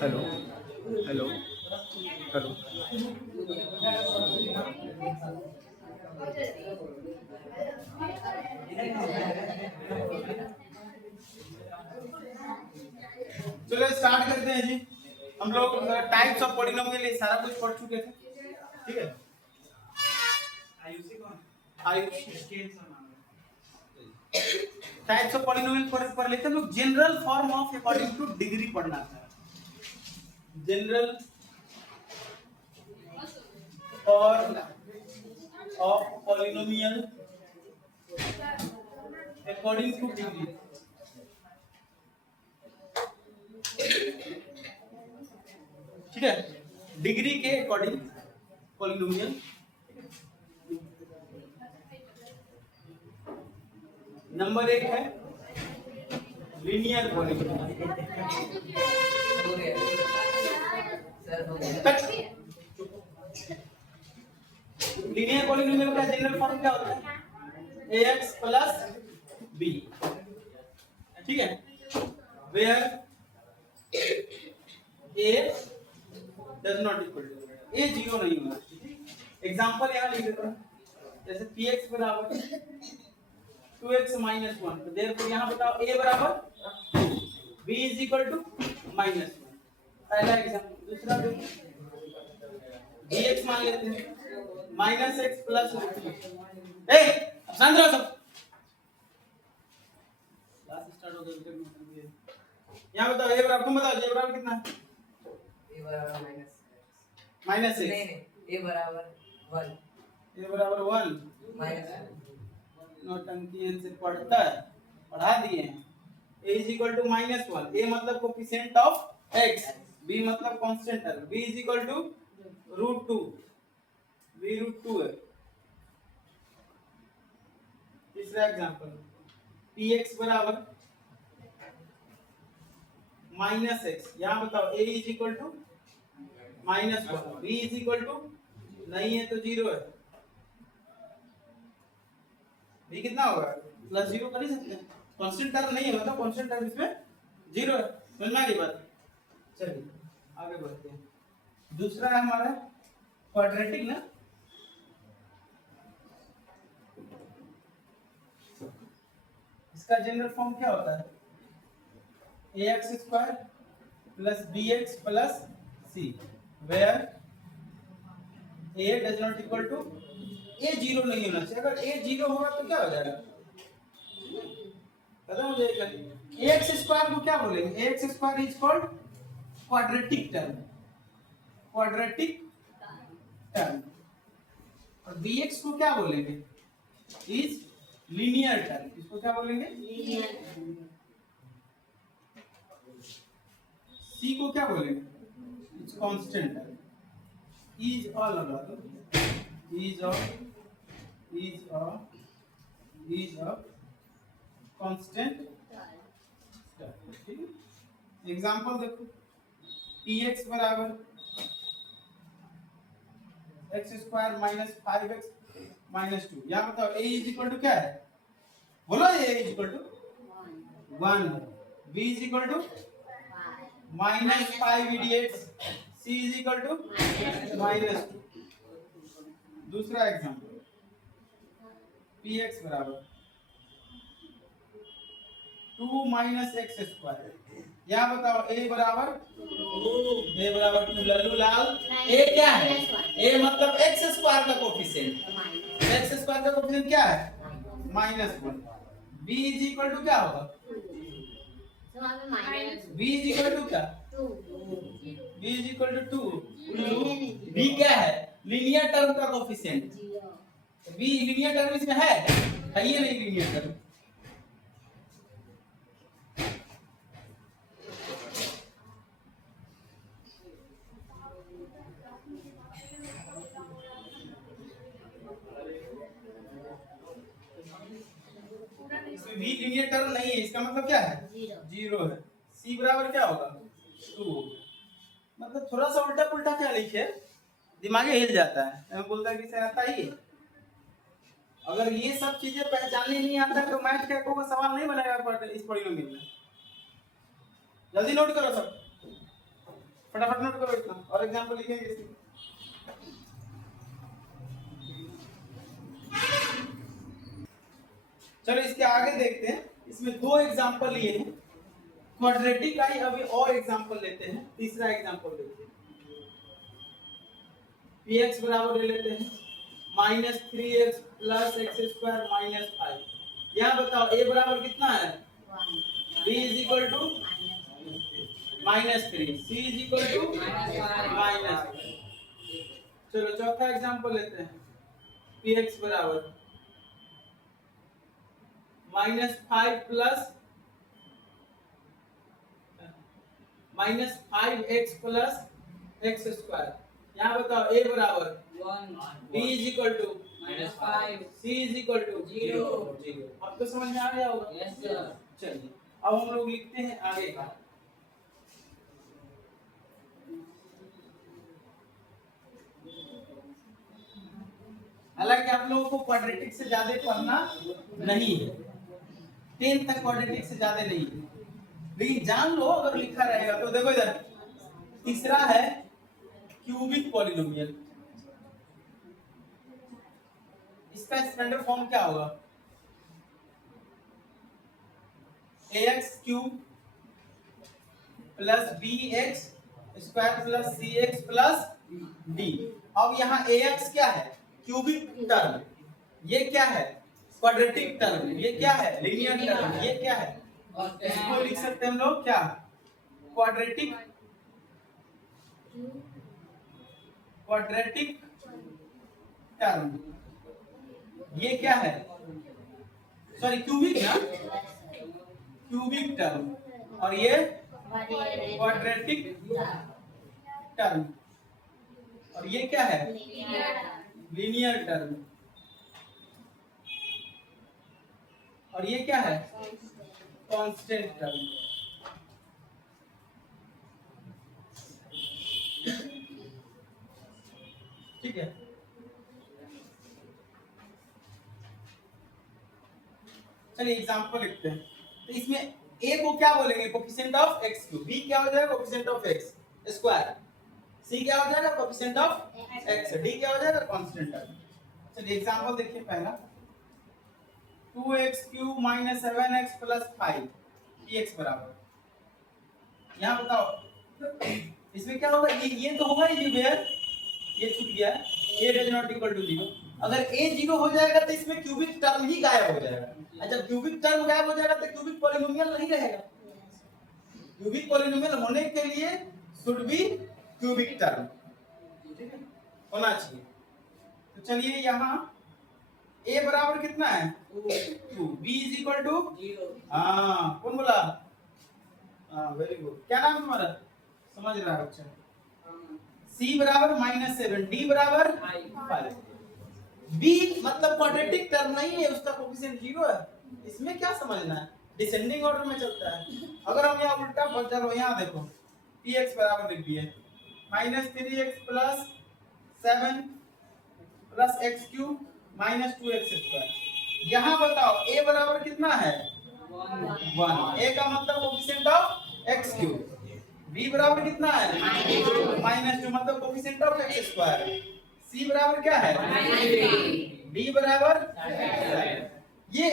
Hello hello hello. चलो start करते हैं जी। हम लोग टाइप्स ऑफ पॉलिनोमियल ये सारा कुछ पढ़ चुके थे, ठीक है। टाइप्स ऑफ पॉलिनोमियल पढ़ लेते हैं लोग। General form of according to degree पढ़ना था। General form of polynomial according to degree. ठीक है, डिग्री के अकॉर्डिंग पॉलिनोमियल। नंबर 1 है लीनियर पॉलिनोमियल। लीनियर पॉलिनोमियल का जनरल फॉर्म क्या होता है? ax प्लस b, ठीक है, where a does not equal to a zero नहीं होना। एग्जांपल यहां लिख देता हूं, जैसे px बराबर 2x minus 1, तो देयरफॉर यहां बताओ a बराबर b इज इक्वल टू -1। पहला एग्जांपल। दूसरा dx मान लेते हैं -x प्लस ए अब शांत रहो सब। क्लास स्टार्ट हो गई। यहां बताओ a बराबर, तुम बताओ a बराबर कितना है? a बराबर माइनस नहीं x। a बराबर 1 a बराबर 1 माइनस नौटंकी से पढ़ता है, पढ़ा दिए हैं। a is equal to -1, a मतलब कोफिशिएंट ऑफ x, b मतलब कांस्टेंट है, b is equal to √2, b √2 है। तीसरा एग्जांपल px बराबर -x, यहां बताओ a is equal to -1, b is equal to नहीं है तो 0 है, b कितना होगा? +0 कर ही सकते हैं। कांस्टेंट टर्म नहीं है, मतलब कांस्टेंट टर्म इसमें 0 है। समझ में आ गई बात? चलिए आगे बढ़ते हैं। दूसरा है हमारा क्वाड्रेटिक ना। इसका जनरल फॉर्म क्या होता है? ax² plus bx plus c, where a does not equal to a zero नहीं होना चाहिए। अगर a जीरो होगा तो क्या हो जाएगा? पता हो जाएगा। ax² को क्या बोलेंगे? ax² is called quadratic term, quadratic term. और bx को क्या बोलेंगे? Is linear term. इसको क्या बोलेंगे? लीनियर। c को क्या बोलेंगे? It's constant term. Is all about is a constant term. ठीक है, एग्जांपल देखो। px बराबर x² माइनस 5x माइनस 2। यहां बताओ a इज इक्वल टू क्या है? बोलो a is equal to 1, b is equal to -5 idiots, c is equal to -2। दूसरा एग्जांपल px बराबर 2 x²। यहां बताओ a बराबर 2 लल्लू लाल। a क्या है? a मतलब x² का कोफिशिएंट, x² का कोफिशिएंट क्या है? -1। b इज इक्वल टू क्या होगा? b इज इक्वल टू क्या? b is equal to 2। b क्या है? लीनियर टर्म का कोफिशिएंट। b लीनियर टर्म इसमें है ये नहीं लीनियर टर्म। इसमें भी लीनियर टर्म नहीं है, इसका मतलब क्या है? 0 है। c बराबर क्या होगा? 2। मतलब थोड़ा सा उल्टा पुल्टा क्या लिखे, दिमाग हिल जाता है। मैं बोलता कि सर आता ही है। अगर ये सब चीजें पहचानने नहीं आता तो मैथ का कोई सवाल नहीं बनेगा इस पॉलिनोमियल में। जल्दी नोट करो सब। फटाफट नोट करो इतना और एग्जांपल लिखेंगे इसमें। चलो इसके आगे देखते हैं, इसमें दो एग्जांपल लिए हैं क्वाड्रेटिक का ही। अभी और एग्जांपल लेते हैं, तीसरा एग्जांपल लेते हैं। px बराबर ले लेते हैं -3x + x² - 5। यहाँ बताओ a बराबर कितना है, b = -3, c = -5। चलो चौथा एग्जांपल लेते हैं, px बराबर -5 + -5x + x²। यहाँ बताओ a बराबर 1 b = -5 c = 0। अब तो समझ में आ गया होगा। Yes sir. चलिए अब हम लोग लिखते हैं आगे का। हालांकि आप लोगों को क्वाड्रेटिक से ज्यादा पढ़ना नहीं है, 10 तक क्वाड्रेटिक से ज्यादा नहीं है, लेकिन जान लो अगर लिखा रहेगा तो। देखो इधर तीसरा है क्यूबिक पॉलिनोमियल। इसका स्टैंडर्ड फॉर्म क्या होगा, ax³ + bx² + cx + d। अब यहाँ ax क्या है, क्यूबिक टर्म, ये क्या है, क्वाड्रेटिक टर्म, ये क्या है, लीनियर टर्म, ये क्या है, इसको लिख सकते हैं हम लोग क्या, क्वाड्रेटिक टर्म। ये क्या है, सॉरी क्यूबिक ना, क्यूबिक टर्म, और ये क्वाड्रेटिक टर्म, और ये क्या है, लीनियर टर्म, और ये क्या है, कांस्टेंट टर्म। ठीक है, चलिए एग्जांपल लिखते हैं। तो इसमें a को क्या बोलेंगे, कोएफिशिएंट ऑफ x³, b क्या हो जाएगा, कोएफिशिएंट ऑफ x², c क्या हो जाएगा, कोएफिशिएंट ऑफ x, d क्या हो जाएगा, कांस्टेंट टर्म। चलिए एग्जांपल देखिए पहला, 2x³ - 7x + 5 px बराबर, यहाँ बताओ इसमें क्या होगा, ये तो होगा ही वेयर, ये छूट गया, a does not equal to 0। अगर a 0 हो जाएगा तो इसमें क्यूबिक टर्म ही गायब हो जाएगा, और जब क्यूबिक टर्म गायब हो जाएगा तो क्यूबिक पॉलिनोमियल नहीं रहेगा। क्यूबिक पॉलिनोमियल होने के लिए शुड बी क्यूबिक टर्म होना चाहिए। तो चलिए यहाँ a बराबर कितना है, 2, b = 0। हाँ कौन बोला, हाँ वेरी गुड, क्या नाम तुम्हारा, समझ रहा है बच्चा। c बराबर -7, d बराबर 5। b मतलब क्वाड्रेटिक टर्म नहीं है, उसका कोएफिशिएंट 0 है। इसमें क्या समझना है, डिसेंडिंग ऑर्डर में चलता है। अगर हम यहाँ उल्टा चलो, यहाँ देखो px बराबर लिख दिए -3x + 7 + x³ - 2x²। यहाँ बताओ a बराबर कितना है, 1, a का मतलब कोएफिशिएंट ऑफ x³, b बराबर कितना है, -2 मतलब कोएफिशिएंट ऑफ x², c बराबर क्या है, d बराबर 7। ये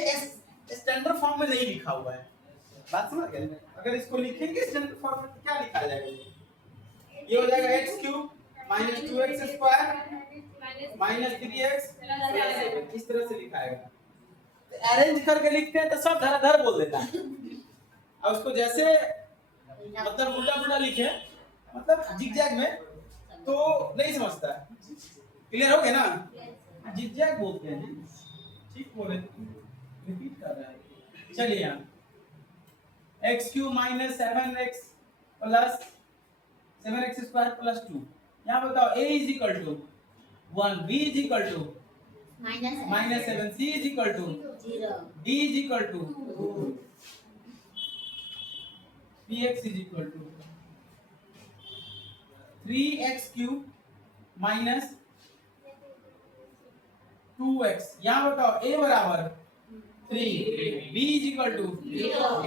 स्टैंडर्ड फॉर्म में नहीं लिखा हुआ है, बात समझ गए। अगर इसको लिखेंगे स्टैंडर्ड फॉर्म में तो क्या लिखा जाएगा, ये हो जाएगा x³ - 2x² - 3x + 7, इस तरह से लिखाएगा। तो अरेंज करके लिखते हैं तो सब धराधर बोल देता है, और उसको जैसे मतलब उल्टा-पुल्टा लिखे, मतलब जिगजैग में, तो नहीं समझता है। क्लियर हो गया ना, जिगजैग बोलते हैं, ठीक बोले, रिपीट कर रहा है। चलिए यहाँ x³ - 7x + 7x² + 2, यहाँ बताओ a = 1, b = -7, c = 0, d = 2, px = 3x³ - 2x। यहाँ बताओ a बराबर 3, b = 0,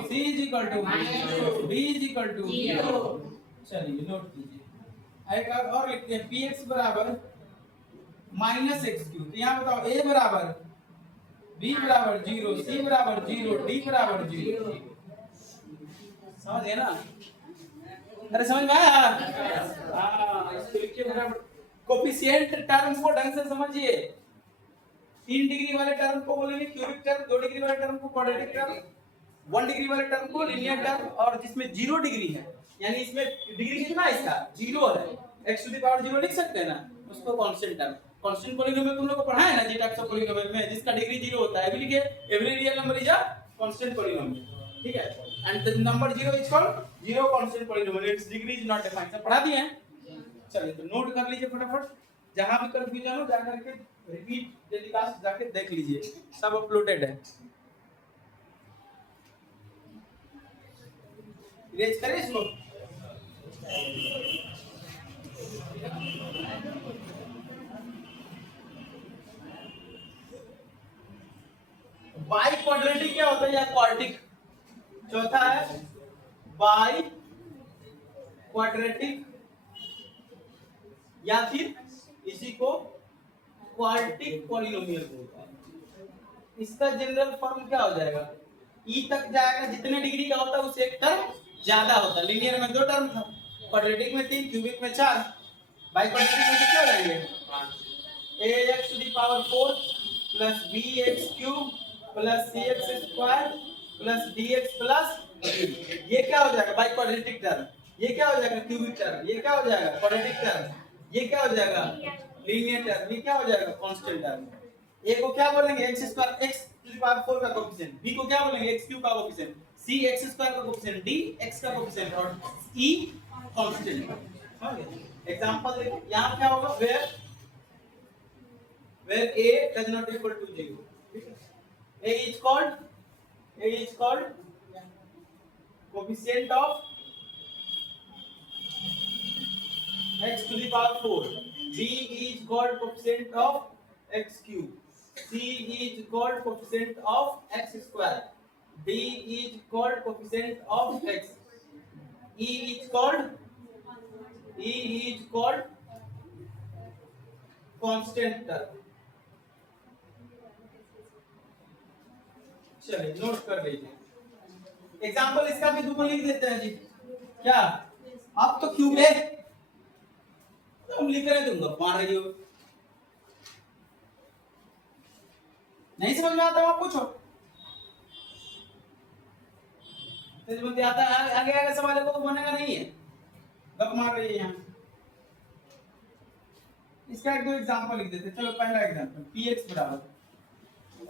c = -2, d = 0। चलिए नोट कीजिए। एक और लिखते हैं px बराबर माइनस एक्स क्यूब। तो यहाँ बताओ a बराबर b बराबर 0, c बराबर 0, d बराबर 0। समझ गए ना? अरे समझ में आया? हाँ, इसको लिखिए बराबर। कोफिशिएंट टर्म को ढंग से समझिए। 3 डिग्री वाले टर्म को बोलेंगे क्यूबिक टर्म, 2 डिग्री वाले टर्म को क्वाड्रेटिक टर्म, 1 डिग्री वाले टर्म को लीनियर टर्म, और जिसमें 0 डिग्री है, यानी इसमें डिग्री कितना है इसका 0 है, x टू द पावर 0 लिख सकते हैं ना, उसको कांस्टेंट टर्म। कांस्टेंट पॉलीनोमियल तुम लोग को पढ़ा है ना, जी टाइप्स ऑफ पॉलीनोमियल में जिसका डिग्री 0 होता है, अभी लिखिए every real number is a constant polynomial, ठीक है, and the number 0 is called 0 constant polynomial, it's degree is not defined. सब पढ़ा दिए हैं? चलिए तो नोट कर लीजिए फटाफट, जहां भी कंफ्यूजन हो जाकर के रिपीट टेलीकास्ट जाके देख लीजिए, सब अपलोडेड है। इरेज करें इसको। बाई क्वाड्रेटिक क्या होता है या क्वार्टिक? चौथा है बाई क्वाड्रेटिक, या फिर इसी को क्वार्टिक पॉलिनोमियल बोलते हैं। इसका जनरल फॉर्म क्या हो जाएगा? ई तक जाएगा, जितने डिग्री का होता है उससे एक टर्म ज्यादा होता है। लीनियर में 2 टर्म था, क्वाड्रेटिक में 3, क्यूबिक में 4, बाई क्वाड्रेटिक में कितने हो जाएंगे? 5। ax to the power 4 plus bx cube plus cx square plus dx plus ये क्या हो जाएगा? Biquadratic term. ये क्या हो जाएगा? Cubic term. ये क्या हो जाएगा? Quadratic term. ये क्या हो जाएगा? Linear term. ये क्या हो जाएगा? Constant term. a को क्या बोलेंगे? x square, x to the power 4 का कोएफिशिएंट, b को क्या बोलेंगे? x क्यूब का कोएफिशिएंट, c x स्क्वायर का कोएफिशिएंट, d x का कोएफिशिएंट और e कांस्टेंट। समझ गए? एग्जांपल देखो, यहां क्या होगा? where a does not equal to 0, a is called coefficient of x to the power 4, b is called coefficient of x cube, c is called coefficient of x square, d is called coefficient of x, e is called constant term। चलिए note कर लीजिए। Example इसका भी तुमको लिख देते हैं जी। क्या अब तो क्यूब है, तुम लिख रहे तुम मार रही हो, नहीं समझ में आता? आप पूछो, समझ में आता है? आगे आगे सवाल को बनेगा नहीं है, गप मार रही है यहाँ। इसका एक दो एग्जांपल लिख देते हैं। चलो पहला एग्जांपल, px बराबर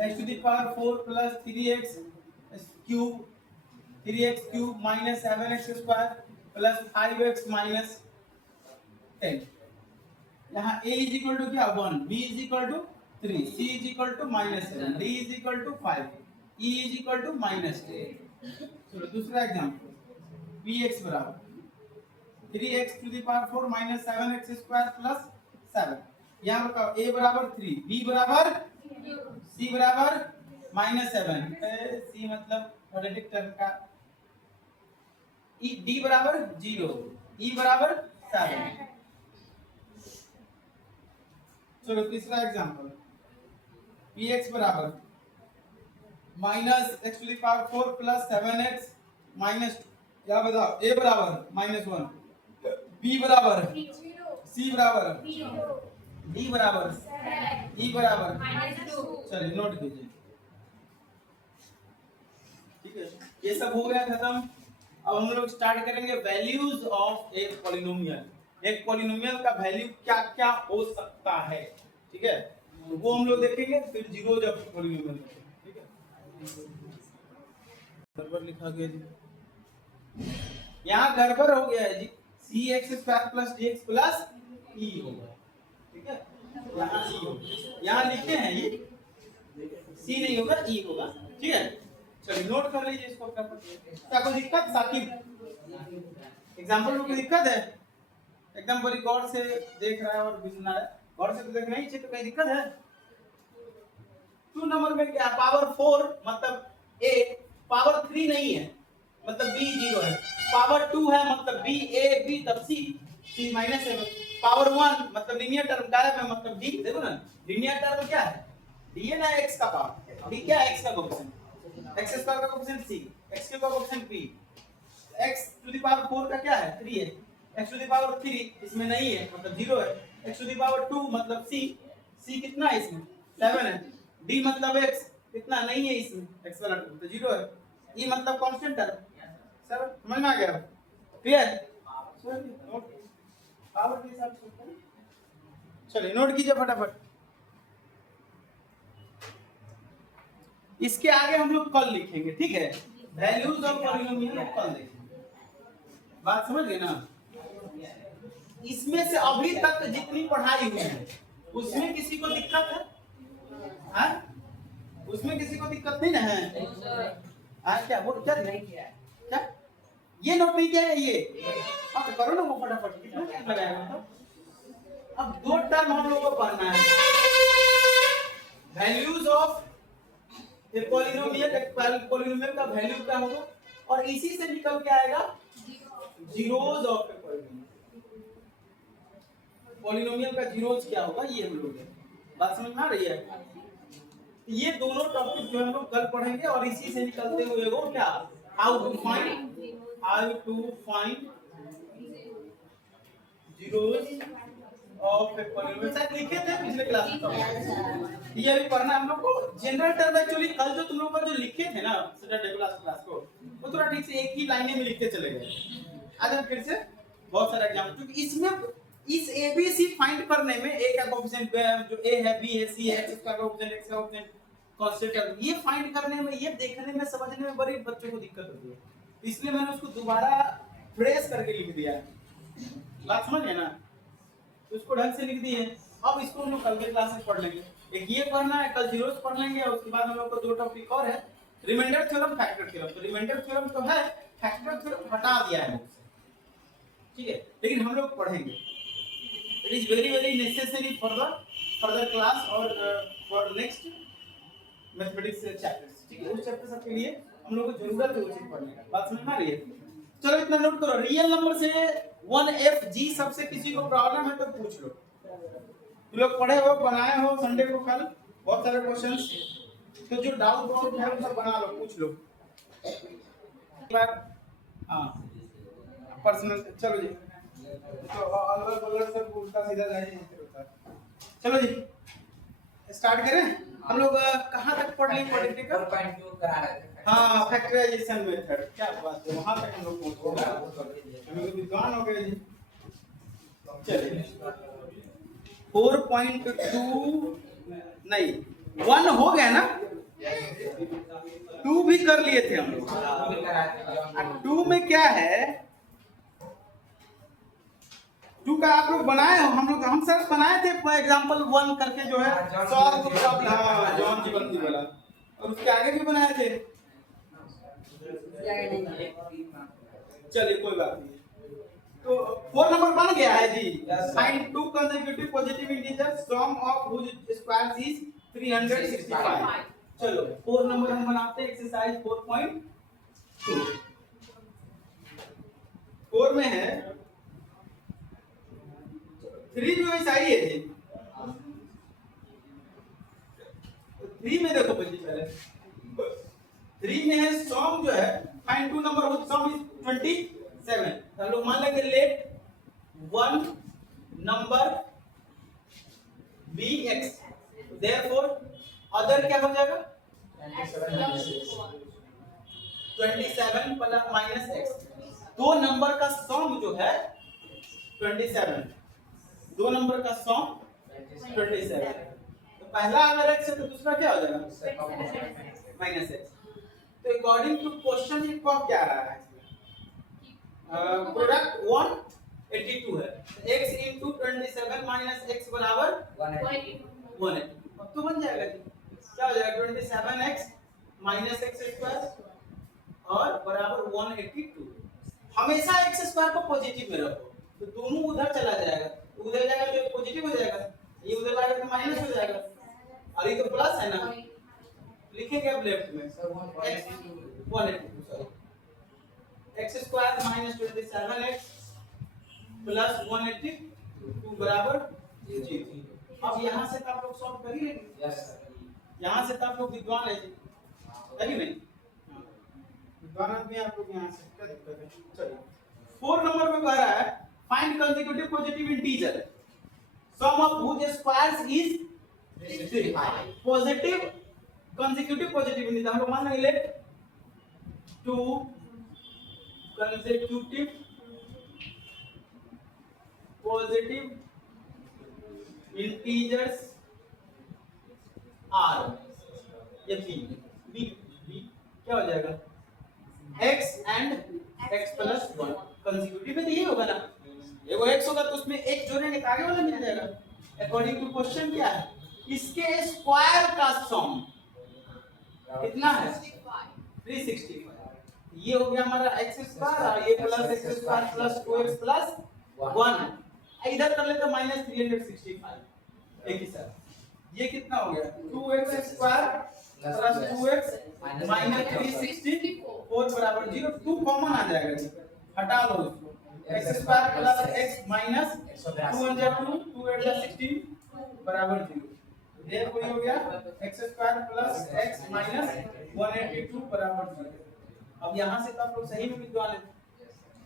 x टू द पावर 4 प्लस 3x cube, 3x cube minus 7x square plus 5x minus 10। यहाँ a इज इक्वल टू क्या? 1, b is equal to 3, c is equal to -7, d is equal to 5, e is equal to -10। चलो दूसरा example, px बराबर 3x to the power 4 minus 7x square plus 7। यहाँ बताओ a बराबर 3, b बराबर, c बराबर -7, c मतलब क्वाड्रेटिक टर्म का, e d बराबर 0, e बराबर 7। चलो तीसरा एग्जांपल, px बराबर minus x to the power 4 plus 7x minus, क्या बताओ? a बराबर -1, b बराबर, c बराबर, d बराबर, e बराबर -2। चलिए नोट कीजिए, ठीक है, ये सब हो गया खत्म। अब हम लोग स्टार्ट करेंगे वैल्यूज ऑफ ए पॉलिनोमियल। एक पॉलिनोमियल का वैल्यू क्या क्या हो सकता है, ठीक है, वो हम लोग देखेंगे। फिर जीरो जब पॉलिनोमियल, ठीक है। गड़बड़ लिखा गया जी, यहाँ गड़बड़ हो गया है जी, cx² plus dx plus e होगा, ठीक है, यहाँ e होगा, यहाँ लिखते हैं ये c नहीं होगा, e होगा, ठीक है। चलिए नोट कर लीजिए इसको। क्या कोई दिक्कत साकिब? एग्जांपल में कोई दिक्कत है? एकदम बड़ी गौर से देख रहा है और सुना है, गौर से तो देखना ही चाहिए, तो कोई दिक्कत है? 2 नंबर में क्या पावर 4 मतलब a, पावर 3 नहीं है, मतलब b 0 है, पावर 2 है मतलब b a b तब c c माइनस है, पावर 1 मतलब लीनियर टर्म गायब है मतलब d। देखो ना लीनियर टर्म क्या है, d है ना x का पावर, d क्या है x का कोएफिशिएंट, x स्क्वायर का कोएफिशिएंट c, x का coefficient p, x to the power 4 का क्या है 3 है, x टू द पावर 3 इसमें नहीं है मतलब 0 है, x टू द पावर 2 मतलब c कितना है इसमें 7 है, d मतलब x कितना नहीं है इसमें x वाला 2 तो 0 है, e मतलब कांस्टेंट टर्म 7। समझ में आ गया, क्लियर? नोट पावर के हिसाब से चलिए नोट कीजिए फटाफट। इसके आगे हम लोग कल लिखेंगे, ठीक है, वैल्यूज ऑफ पॉलिनोमियल कल लिखेंगे, बात समझ गए ना? इसमें से अभी तक जितनी पढ़ाई हुई है उसमें किसी को दिक्कत है? हाँ? उसमें किसी को दिक्कत नहीं ना है? हाँ क्या वो क्या नहीं किया है? क्या ये नोट नहीं किया है ये? हाँ तो करो ना वो फटाफट, कितना टाइम लगाएगा तो? अब दो टर्म हम लोगों को पढ़ना है, वैल्यूज ऑफ ए पॉलिनोमियल, एक पॉलिनोमियल का वैल्यू क्या होगा और इसी से निकल के आएगा zeros of a polynomial, polynomial का जीरोज क्या होगा ये हम लोग, बात समझ में आ रही है? ये दोनों टॉपिक जो हम लोग कल पढ़ेंगे और इसी से निकलते हुए वो क्या, how to find zeros of a polynomial, शायद लिखे थे पिछले क्लास में, ये भी पढ़ना हम लोग को। जनरल टर्म एक्चुअली कल जो तुम लोग का जो लिखे थे ना सैटरडे क्लास को वो थोड़ा ठीक से एक ही लाइन में लिखते चले गए, आज फिर से बहुत सारे एग्जाम, क्योंकि इसमें इस एबीसी फाइंड करने में ए का कोएफिशिएंट जो ए है बी है सी है x का कोएफिशिएंट x का कोएफिशिएंट कांस्टेंट है, ये फाइंड करने में, ये देखने में समझने में बड़ी बच्चों को दिक्कत होती है, इसलिए मैंने उसको दोबारा फ्रेश करके लिख दिया है, बात समझ गए ना? तो इसको ढंग से लिख दिए। अब इसको हम लोग कल के क्लास में पढ़ लेंगे, एक ये पढ़ना है, कल जीरोस पढ़ लेंगे और उसके बाद हम लोग को दो टॉपिक और है, रिमाइंडर थ्योरम फैक्टर थ्योरम। तो रिमाइंडर थ्योरम तो है, फैक्टर थ्योरम हटा दिया है, ठीक है, लेकिन हम लोग पढ़ेंगे, it is very very necessary for the further class और फॉर नेक्स्ट मैथमेटिक्स चैप्टर्स, ठीक है, उस चैप्टर सब के लिए हम लोग को जरूरत है वो चीज पढ़ने का, बात समझ में आ रही है? चलो इतना नोट करो, रियल नंबर से 1FG सबसे किसी को प्रॉब्लम है तो पूछ लो, तुम लोग पढ़े हो बनाए हो संडे को कल बहुत सारे क्वेश्चंस, तो जो डाउट है वो सब बना लो, पूछ लो एक बार। हाँ पर्सनल, चलो जी, तो अलग अलग सब उल्टा सीधा जाए होता है। चलो जी स्टार्ट करें, हम लोग कहाँ तक पढ़ लिए पॉलिटिकल 4.2 करा रहे थे। हाँ फैक्टराइजेशन मेथड, क्या बात है, वहां तक हम लोग पहुंच गए, हम लोग विद्वान हो गए जी। चलिए 4.2 नहीं 1 हो गया ना, 2 भी कर लिए थे हम लोग, 2 में क्या है, 2 का आप लोग बनाए हो, हम सब बनाए थे एग्जांपल 1 करके जो है सॉल्व प्रॉब्लम, हाँ जॉन जी बंदी वाला, और उसके आगे भी बनाए थे, चलिए कोई बात नहीं। तो 4 नंबर बन गया है जी, find 2 consecutive positive integers sum of which squares is 365। चलो 4 नंबर हम बनाते हैं एक्सरसाइज 4.2। 4 में है 3 भी वैसा ही है जी, 3 में देखो बच्चे पहले 3 में है सम जो है find 2 number which sum is 27, हम लोग मान लेंगे let 1 number be x, therefore other क्या हो जाएगा 27 प्लस माइनस एक्स, दो नंबर का सम जो है 27, दो नंबर का सम 27, तो पहला अगर x है तो दूसरा क्या हो जाएगा माइनस एक्स। तो अकॉर्डिंग टू क्वेश्चन ये क्या आ रहा है, प्रोडक्ट 182 है, x into 27 minus x बराबर 180, अब तो बन जाएगा जी, क्या हो जाएगा 27x minus x स्क्वायर और बराबर 182। हमेशा x स्क्वायर को पॉजिटिव में रखो तो दोनों उधर चला जाएगा, उधर जाएगा तो पॉजिटिव हो जाएगा, ये उधर आएगा तो माइनस हो जाएगा, और ये तो प्लस है ना, लिखेंगे अब लेफ्ट में x 182 sorry x square minus 27x plus 182 बराबर 0। अब यहाँ से तो आप लोग सॉल्व कर ही लेंगे। Yes sir. यहाँ से तो आप लोग विद्वान है जी, है कि नहीं? हाँ। विद्वान आदमी आप लोग यहाँ से क्या दिक्कत है? चलिए 4 नंबर में कह रहा है find consecutive positive integer sum of whose squares is 365 positive consecutive positive integer हम लोग मान लेंगे 2 consecutive positive integers are ये b क्या हो जाएगा x and x plus 1 consecutive में तो ये होगा ना, एगो x होगा तो उसमें एक जोड़ेंगे तो आगे वाला मिल जाएगा। अकॉर्डिंग टू क्वेश्चन क्या है, इसके स्क्वायर का सम कितना है 365। ये हो गया हमारा x स्क्वायर और ये plus x square plus 2x plus 1 इधर कर लेते माइनस 365 एक ही साथ। ये कितना हो गया 2x square plus 2x minus 364 बराबर 0। 2 कॉमन आ जाएगा जी, हटा लो उसको। x square plus x minus 2 1 जा 2 2 8 जा 16 बराबर 0। ये कोई हो गया x square plus x minus 182 बराबर 0। अब यहाँ से तो आप लोग सही में विद्वान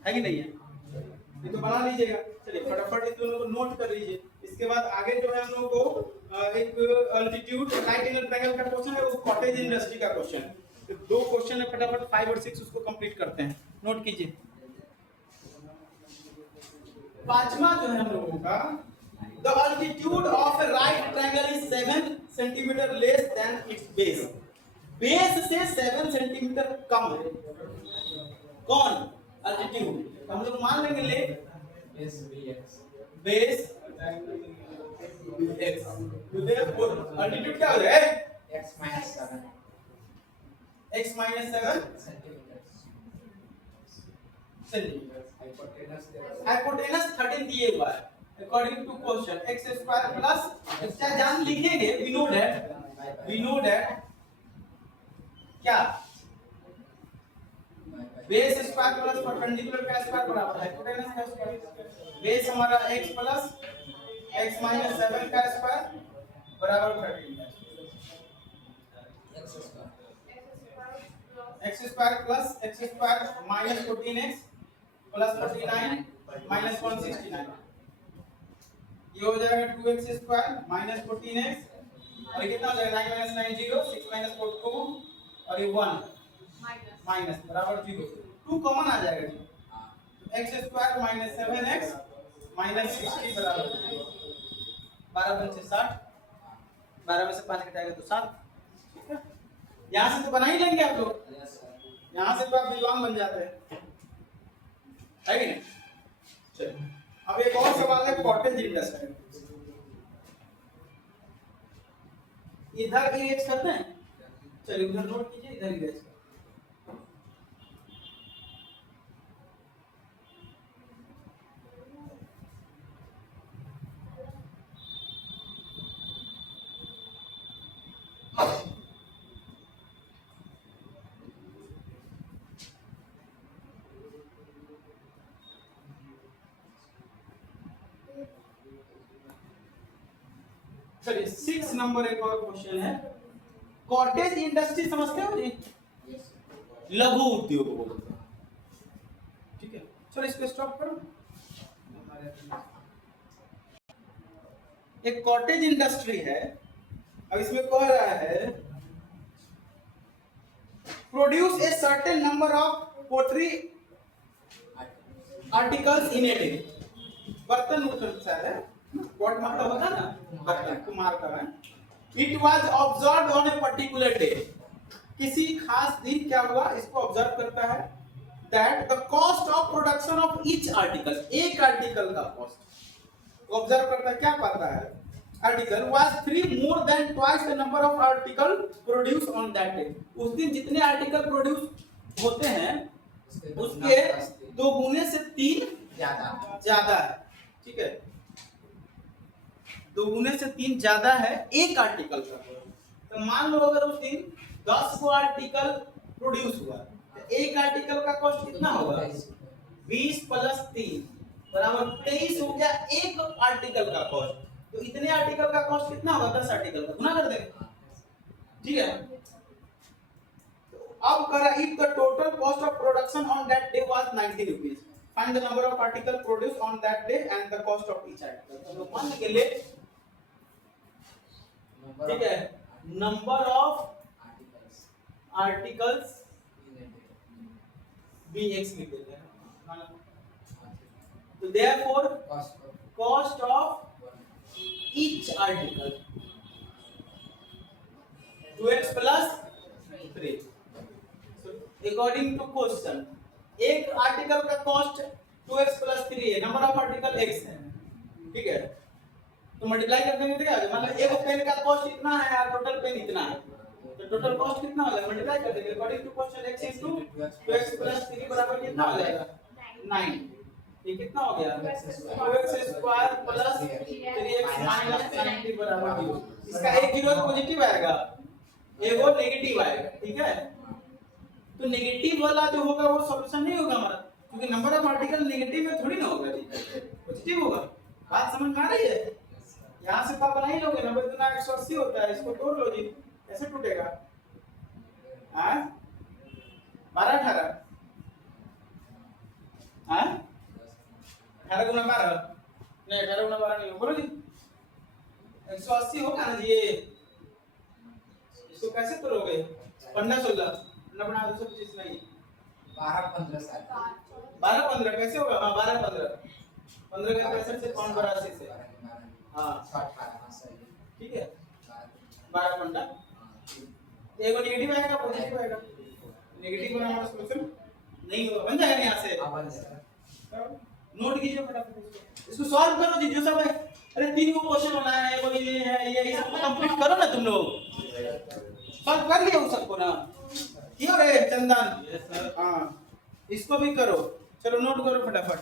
है कि नहीं है? ये तो बना लीजिएगा। चलिए फटाफट इस दोनों को नोट कर लीजिए। इसके बाद आगे जो है हम लोग को एक अल्टीट्यूड राइट एंगल ट्रायंगल का क्वेश्चन है, वो कॉटेज इंडस्ट्री का क्वेश्चन है। तो 2 क्वेश्चन है, फटाफट 5 और 6 उसको कंप्लीट करते हैं। नोट कीजिए। पांचवा जो है हम लोगों का the altitude of A right triangle is 7 centimetre less than it's base. Base से 7 सेंटीमीटर कम है कौन अल्टीट्यूड, हम लोग मान लेंगे ले बेस x अल्टीट्यूड क्या हो जाएगा x माइनस 7 सेंटीमीटर। हाइपोटेनस 13 दिए हुआ है according to question x square plus क्या जान लिखेंगे वी नो दैट क्या बेस स्क्वायर प्लस परपेंडिकुलर का स्क्वायर बराबर हाइपोटेनस का स्क्वायर। बेस हमारा x प्लस x माइनस 7 का स्क्वायर बराबर 13 x square plus x square minus 14x plus 49 minus 169। ये हो जाएगा 2x स्क्वायर माइनस 14x और ये कितना हो जाएगा 9 माइनस 9 0 6 माइनस 4 2 और ये 1 माइनस बराबर 0। 2 कॉमन आ जाएगा जी। x square minus 7x minus 60 बराबर 12 पंचे 60, 12 में से 5 घटाएगा तो 7। यहाँ से तो बना ही लेंगे आप लोग, यहाँ से तो आप विद्वान बन जाते हैं, है कि नहीं? चलिए अब एक और सवाल है कॉटेज इंडस्ट्री। इधर इरेज करते हैं, चलिए उधर नोट कीजिए, इधर इरेज चलिए 6 नंबर एक और क्वेश्चन है। कॉटेज इंडस्ट्री समझते हो जी? लघु उद्योग बोलते हैं, ठीक है। चलो इसको स्टॉप करो। एक कॉटेज इंडस्ट्री है, अब इसमें कह रहा है produce a certain number of pottery articles in a day. बर्तन उठता है, व्हाट मतलब होता है ना बर्तन कुमार का है। It was observed on a particular day, किसी खास दिन क्या हुआ इसको ऑब्जर्व करता है that the cost of production of each article, एक आर्टिकल का कॉस्ट ऑब्जर्व करता है, क्या पाता है article was 3 more than twice the number of article produce on that day. उस दिन जितने आर्टिकल प्रोड्यूस होते हैं उसके 2 गुने से 3 ज्यादा है, ठीक है, 2 गुने से 3 ज्यादा है एक आर्टिकल का। तो मान लो अगर उस दिन 10 को आर्टिकल प्रोड्यूस हुआ एक आर्टिकल का कॉस्ट कितना होगा? 20 प्लस 3 बराबर 23 हो गया एक आर्टिकल का कॉस्ट। तो इतने आर्टिकल का कॉस्ट कितना होगा? 10 आर्टिकल का गुना कर देंगे, ठीक है। तो अब करा if the total cost of production on that day was 90 rupees, find the number of article produce on that day and the cost of each article. तो मान के लिए, ठीक है, नंबर ऑफ आर्टिकल्स bx लिख देते हैं। तो therefore cost of each article 2x plus 3। So according to question, एक आर्टिकल का कॉस्ट 2x plus 3 है, नंबर ऑफ आर्टिकल x है, ठीक है। तो मल्टीप्लाई कर देंगे तो क्या होगा? मतलब एक पेन का कॉस्ट इतना है और टोटल पेन इतना है, तो टोटल कॉस्ट कितना हो जाएगा? मल्टीप्लाई कर देंगे according to question x into 2x plus 3 बराबर कितना हो जाएगा? 9। ये कितना हो गया? 2x square plus 3x minus 90 बराबर 0। इसका एक जीरो पॉजिटिव आएगा, एक वो नेगेटिव आएगा, ठीक है। तो नेगेटिव वाला जो होगा वो सॉल्यूशन नहीं होगा हमारा, क्योंकि नंबर ऑफ आर्टिकल नेगेटिव में थोड़ी ना होगा, पॉजिटिव होगा। बात समझ में आ रही है? यहाँ से तो बना ही लोगे, 90 गुना 180 होता है, इसको तोड़ लो जी, कैसे टूटेगा? 12 18 18 गुना 12 नहीं, 18 गुना 12 नहीं, बोलो जी 180 होगा ना जी। ये इसको कैसे तोड़ोगे? 15 16 ना बना 225 नहीं, 12 15 12 15 कैसे होगा? हाँ 12 15 15 का 65 से 582 से, हाँ ठीक है। 12 15 एगो नेगेटिव आएगा, पॉजिटिव आएगा, नेगेटिव बना हमारा सॉल्यूशन नहीं होगा, बन जाएगा यहाँ से। नोट कीजिए फटाफट इसको सॉल्व करो जी, जो सब है। अरे 3 को क्वेश्चन बनाया है, वो ये है, ये सब कंप्लीट करो ना तुम लोग, सॉल्व कर लिया उन सबको ना, क्यों रे चंदन? हाँ इसको भी करो, चलो नोट करो फटाफट।